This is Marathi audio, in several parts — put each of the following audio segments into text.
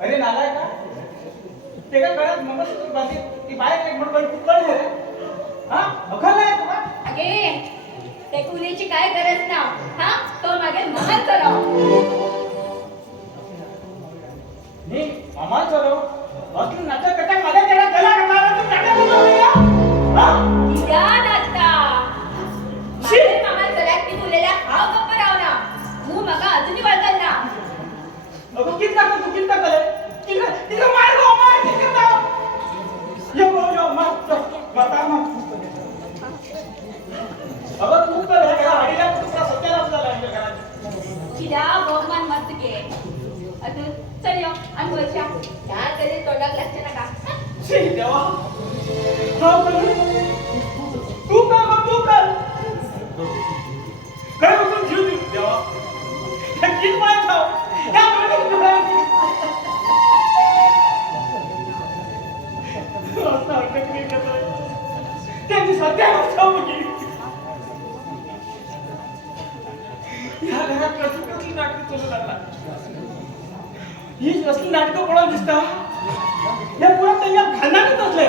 अरे नालाय का ते काय करत मंगळसूत्र बाकी ती बाहेर एक म्हणून तू कळ रे हा अखल नाही तुला अगे ते कुलीची काय गरज ना हा तो मागे महान कराव नी महान कराव असलं नाटक कटा माझ्या त्याला गला करणार तू नाटक बोलवूया हा या नाता माझे महान कलात की तुलेला हाव गप्प राव ना तू मगा अजूनही वळकल ना अगो कित करे तिला मार गो मार कित करता यो मार माता अगो तू कर हे करा आडीला तुझा सत्यानाश झाला आहे घरात तिला बहुमान मत के अजून चल यो आणि वरच्या त्या कधी तोंडाक लक्ष नका शी देवा हा तू कर काय उचलून जीव दे देवा हे कित माय खाव या दोन तुला आता अटक नाही करत त्यांची सत्यानाश होईल या घरात कसली नाटक चालू लागला ही असली नाटकं कोणाला दिसता या पुढे त्यांच्या खानदानीच असले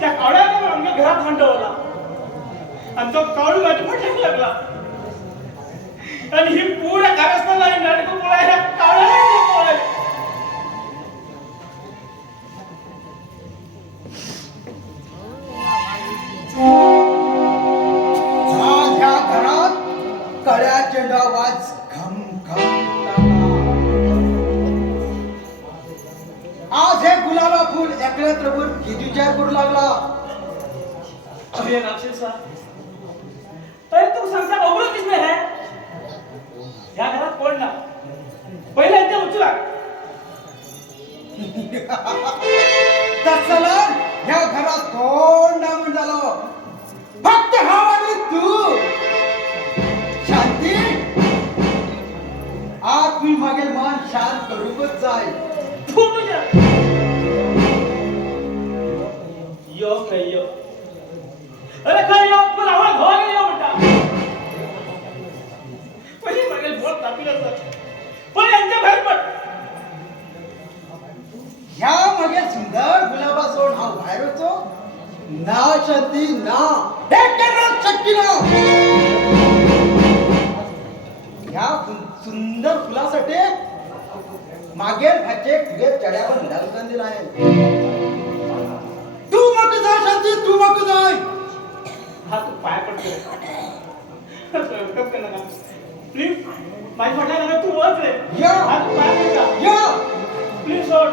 त्या कावड्याने आमच्या घरात हंडवला आणि तो कावडी माझी पटक लागला आणि ही पुऱ्या कारस्थानला ही नाटकं बोलायला कावड्याने बोलायला ह्या घरात कळ्या चेंडा वाज घम घम आज हे गुलाबा फूल एकत्र बुर कितीच्या बुर लागला अरे राक्षसा अरे तू सांगता अवघड किसने है या घरात कोण ना पहिले इथे उचला तसला ह्या घरात कोण ना म्हण झालं फक्त हा आणि तू शांती आज मी मागेल मन शांत करूनच जाय तू तुझ्या यो काय यो अरे काय यो पण आवाज धवा गेला बेटा पहिले मागेल बोल तापीला सर पण यांच्या बाहेर पड ह्या मागे सुंदर गुलाबा सोड हा बाहेर होतो ना शांती ना हे करणार शक्ती ना ह्या सुंदर फुलासाठी मागेल भाचे तुझे चढ्यावर ललकन दिला आहे तू मग जाय शांती तू मग जाय हा तू पाय पडतो कप नका प्लीज माझी म्हटलं नका तू वच रे या हा तू पाय पडता या प्लीज सोड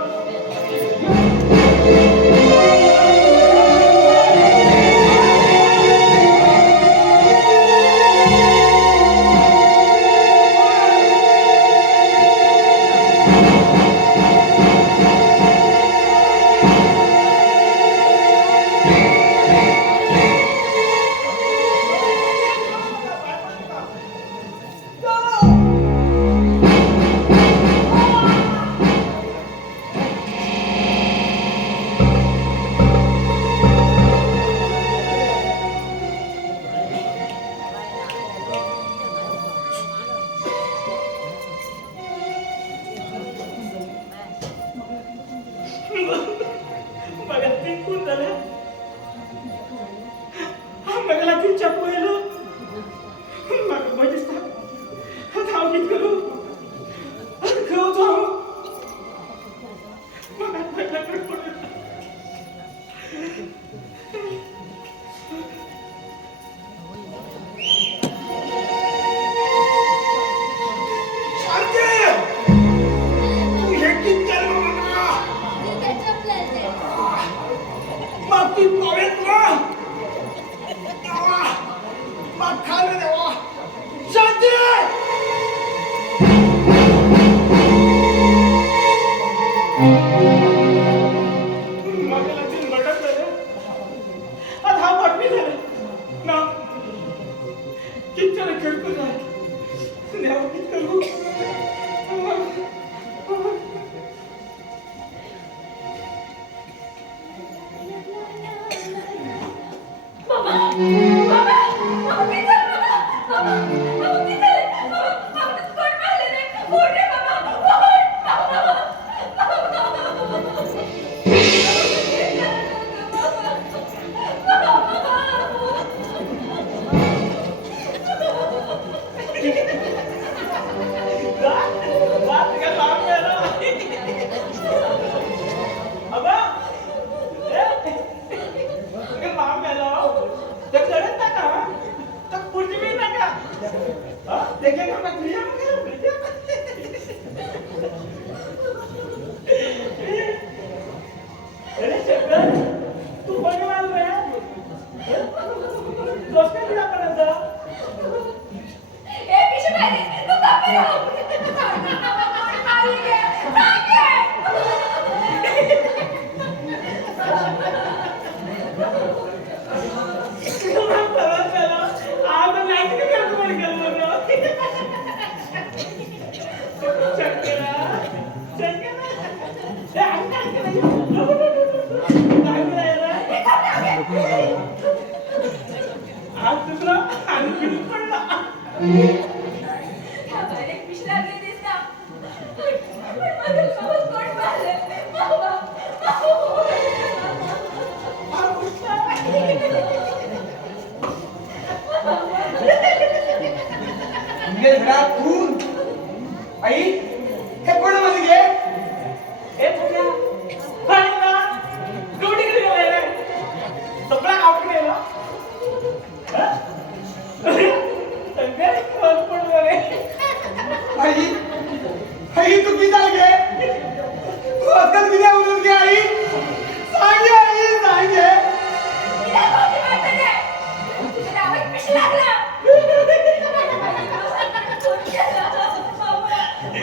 चिडकून आहे देवा किती करू मामा मामा मामा किती झालं मामा मामा किती झालं मामा कोण मारले रे ओढ रे मामा तू कोणी माल रे दोस्त दिला पर्यंत ए पिशू भाई तू कब रहो मारी गे आज तुला आणि पिढी पडला एक पिशू लागली दिसता माझं मामा कोण मारले मामा म्हणजे घरातून आई हे कोण मध्ये घे ए तुझ्या पाणीला ड्युटी कडे गेलाय रे सगळा आउट गेला सगळे कोण पडलं रे आई आई तू किती घे तू आजकाल किती बोलून घे आई सांग आई सांग तिला कोणी मारते रे तुझ्या नावात पिशू लागला